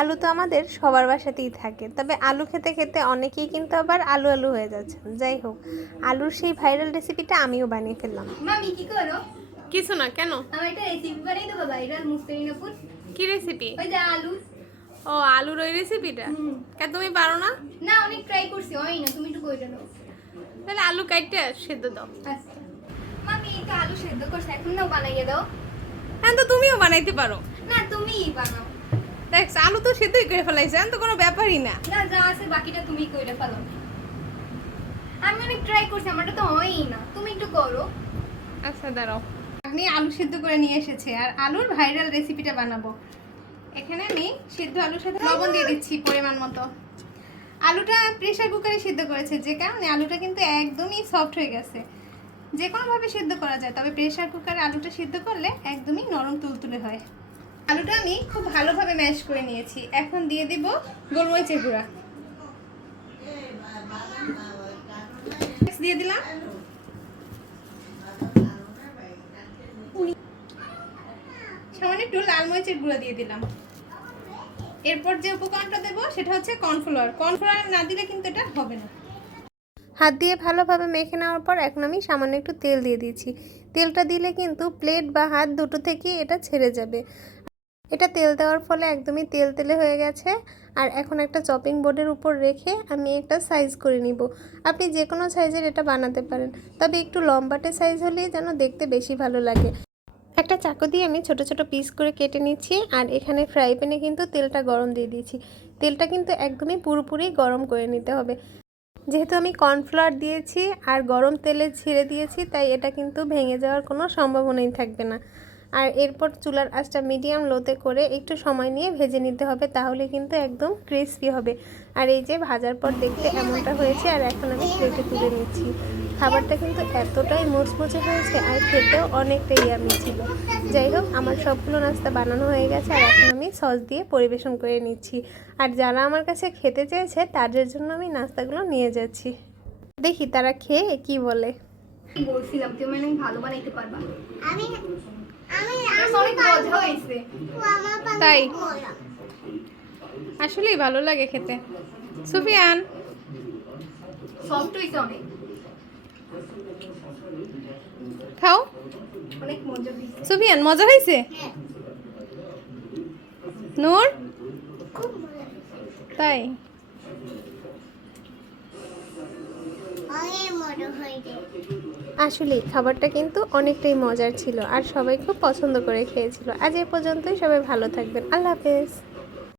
আলু তো আমাদের সবার বাসাতেই থাকে। তবে আলু খেতে খেতে অনেকেই কিন্তু আবার আলু আলু হয়ে যাচ্ছে। যাই হোক আলুর সেই ভাইরাল রেসিপিটা আমিও বানিয়ে ফেললাম। মামি কি করো? কিছু না কেন? আমার একটা রেসিপি বানাই দেবো ভাইরাল মুস্তারিনাপুর কি রেসিপি ওই যে আলু। ও আলুর ওই রেসিপিটা হুম। কে তুমি পারো না? না অনেক ট্রাই করছি হয় না তুমি একটু কইটা দাও। তাহলে আলু কাটতে সেদ্ধ দাও। আচ্ছা। মামি এই তো আলু সেদ্ধ করছে এখন নাও বানাইয়ে দাও। হ্যাঁ তো তুমিও বানাইতে পারো। না তুমিই বানাও। দেখ আলু তো সেদ্ধই করে ফেলাইছে তো কোনো ব্যাপারই না। না যা আছে বাকিটা তুমি কইরা ফেলো। আমি অনেক ট্রাই করছি আমারটা তো হয়ই না। তুমি একটু করো। আচ্ছা দাঁড়াও। আপনি আলু সিদ্ধ করে নিয়ে এসেছে আর আলুর ভাইরাল রেসিপিটা বানাবো। এখানে আমি সিদ্ধ আলুর সাথে লবণ দিয়ে দিচ্ছি পরিমাণ মতো। আলুটা প্রেসার কুকারে সিদ্ধ করেছে যে কারণে আলুটা কিন্তু একদমই সফট হয়ে গেছে। যে কোনোভাবে সিদ্ধ করা যায় তবে প্রেসার কুকারে আলুটা সিদ্ধ করলে একদমই নরম তুলতুলে হয়। আলুটা আমি খুব ভালোভাবে ম্যাশ করে নিয়েছি। এখন দিয়ে দিব গোলমরিচের গুঁড়া। দিয়ে দিলাম। সামান্য একটু লাল মরিচের গুঁড়ো দিয়ে দিলাম। এরপর যে উপকরণটা দেবো, সেটা হচ্ছে কর্নফ্লাওয়ার কর্নফ্লাওয়ার না দিলে কিন্তু এটা হবে না। হাত দিয়ে ভালোভাবে মেখে নেওয়ার পর এখন আমি সামান্য একটু তেল দিয়ে দিয়েছি। তেলটা দিলে কিন্তু প্লেট বা হাত দুটো থেকেই এটা ছেড়ে যাবে। এটা তেল দেওয়ার ফলে একদমই তেল তেলে হয়ে গেছে। আর এখন একটা চপিং বোর্ডের উপর রেখে আমি একটা সাইজ করে নিব। আপনি যে কোনো সাইজের এটা বানাতে পারেন। তবে একটু লম্বাটে সাইজ হলেই যেন দেখতে বেশি ভালো লাগে। একটা চাকু দিয়ে আমি ছোট ছোট পিস করে কেটে নিচ্ছি আর এখানে ফ্রাই প্যানে কিন্তু তেলটা গরম দিয়ে দিয়েছি। তেলটা কিন্তু একদমই পুরোপুরি গরম করে নিতে হবে। যেহেতু আমি কর্নফ্লাওয়ার দিয়েছি আর গরম তেলে ছিঁড়ে দিয়েছি, তাই এটা কিন্তু ভেঙে যাওয়ার কোনো সম্ভাবনাই থাকবে না। আর এরপর চুলার আঁচটা মিডিয়াম লোতে করে একটু সময় নিয়ে ভেজে নিতে হবে তাহলে কিন্তু একদম ক্রিস্পি হবে। আর এই যে ভাজার পর দেখতে এমনটা হয়েছে আর এখন আমি প্লেটে তুলে নিচ্ছি। খাবারটা কিন্তু এতটাই মুচমুচে হয়েছে আর খেতেও অনেকটাই ইয়ামি ছিল। যাই হোক আমার সবগুলো নাস্তা বানানো হয়ে গেছে আর এখন আমি সস দিয়ে পরিবেশন করে নিচ্ছি। আর যারা আমার কাছে খেতে চেয়েছে তাদের জন্য আমি নাস্তাগুলো নিয়ে যাচ্ছি। দেখি তারা খেয়ে কি বলে। বলছিলাম তুমি অনেক ভালো বানাইতে পারবা? আমি তাই? আসলেই ভালো লাগে খেতে। সুফিয়ান? সফট হয়েছে অনেক। খাও। অনেক মজা হয়েছে। সুফিয়ান মজা হয়েছে? হ্যাঁ, নূর? তাই অনেক মজা হয়েছে আসলে খাবারটা কিন্তু অনেকটাই মজার ছিল আর সবাই খুব পছন্দ করে খেয়েছিল। আজ এ পর্যন্তই, সবাই ভালো থাকবেন। আল্লাহ হাফেজ।